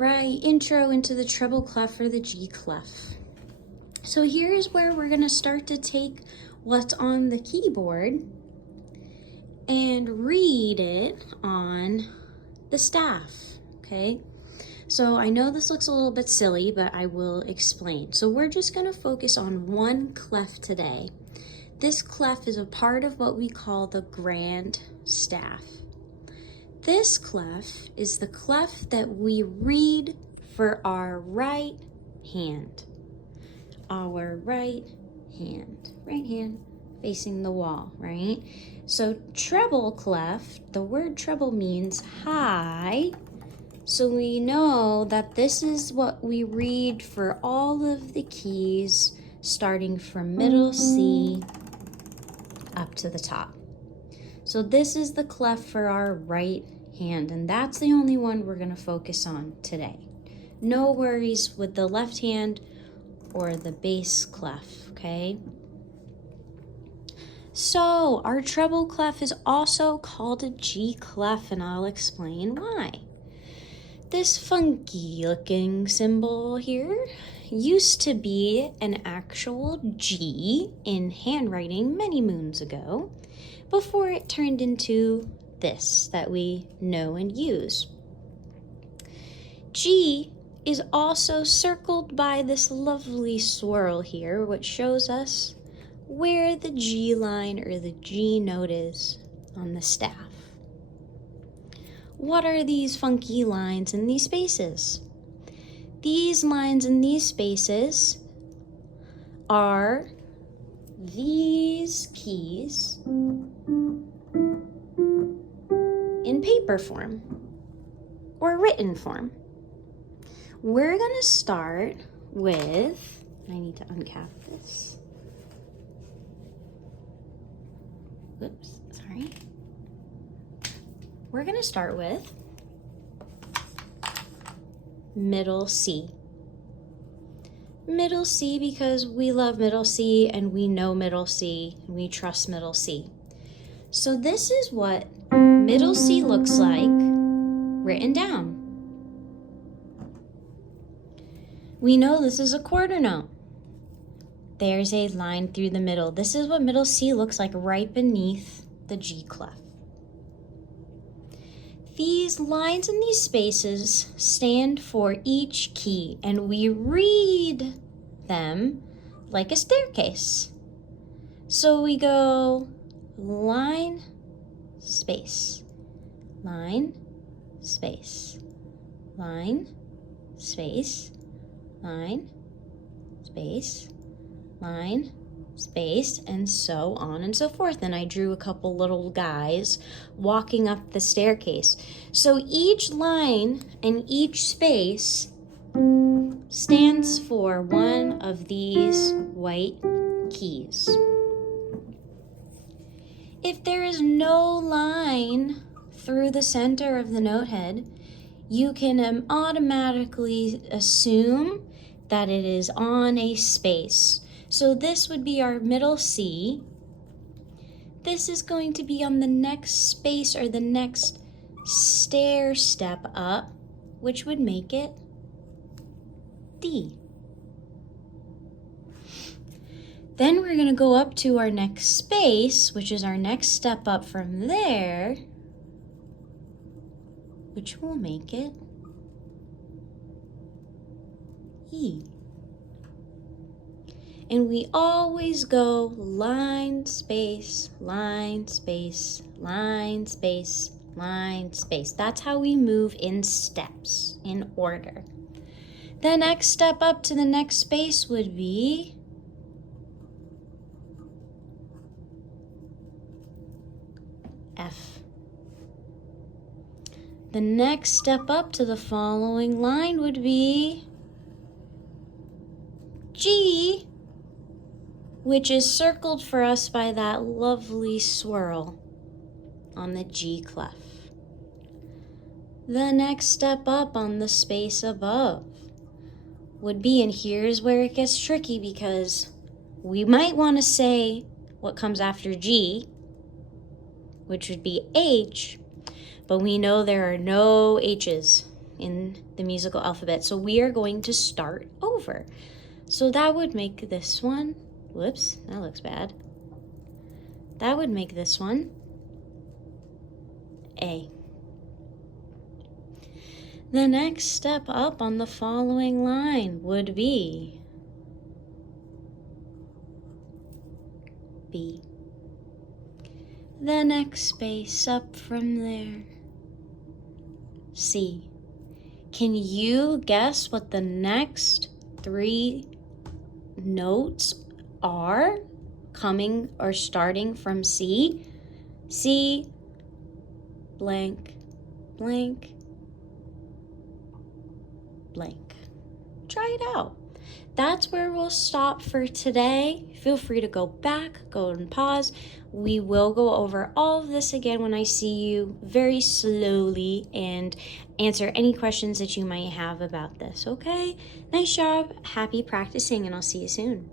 right, intro into the treble clef or the G clef. So here's where we're gonna start to take what's on the keyboard and read it on the staff, okay? So I know this looks a little bit silly, but I will explain. So we're just gonna focus on one clef today. This clef is a part of what we call the grand staff. This clef is the clef that we read for our right hand. Our right hand facing the wall, right? So treble clef, the word treble means high. So we know that this is what we read for all of the keys starting from middle C up to the top. So this is the clef for our right hand, and that's the only one we're gonna focus on today. No worries with the left hand or the bass clef, okay? So our treble clef is also called a G clef, and I'll explain why. This funky looking symbol here used to be an actual G in handwriting many moons ago, before it turned into this that we know and use. G is also circled by this lovely swirl here, which shows us where the G line or the G note is on the staff. What are these funky lines in these spaces? These lines in these spaces are these keys in paper form or written form. We're gonna start with, I need to uncap this. Whoops, sorry. We're gonna start with middle C. Middle C because we love middle C and we know middle C and we trust middle C. So this is what middle C looks like written down. We know this is a quarter note. There's a line through the middle. This is what middle C looks like right beneath the G clef. These lines in these spaces stand for each key, and we read them like a staircase. So we go line, space, line, space, line, space, line, space, line, space, and so on and so forth. And I drew a couple little guys walking up the staircase. So each line and each space stands for one of these white keys. If there is no line through the center of the note head, you can automatically assume that it is on a space. So this would be our middle C. This is going to be on the next space or the next stair step up, which would make it D. Then we're gonna go up to our next space, which is our next step up from there, which will make it E. And we always go line, space, line, space, line, space, line, space. That's how we move in steps, in order. The next step up to the next space would be F. The next step up to the following line would be G, which is circled for us by that lovely swirl on the G clef. The next step up on the space above would be, and here's where it gets tricky because we might want to say what comes after G, which would be H, but we know there are no H's in the musical alphabet. So we are going to start over. So that would make this one, whoops, that looks bad. That would make this one A. The next step up on the following line would be B. The next space up from there, C. Can you guess what the next 3 notes are coming or starting from C? C, blank, blank, blank. Try it out. That's where we'll stop for today. Feel free to go back, go and pause. We will go over all of this again when I see you very slowly and answer any questions that you might have about this, okay? Nice job. Happy practicing, and I'll see you soon.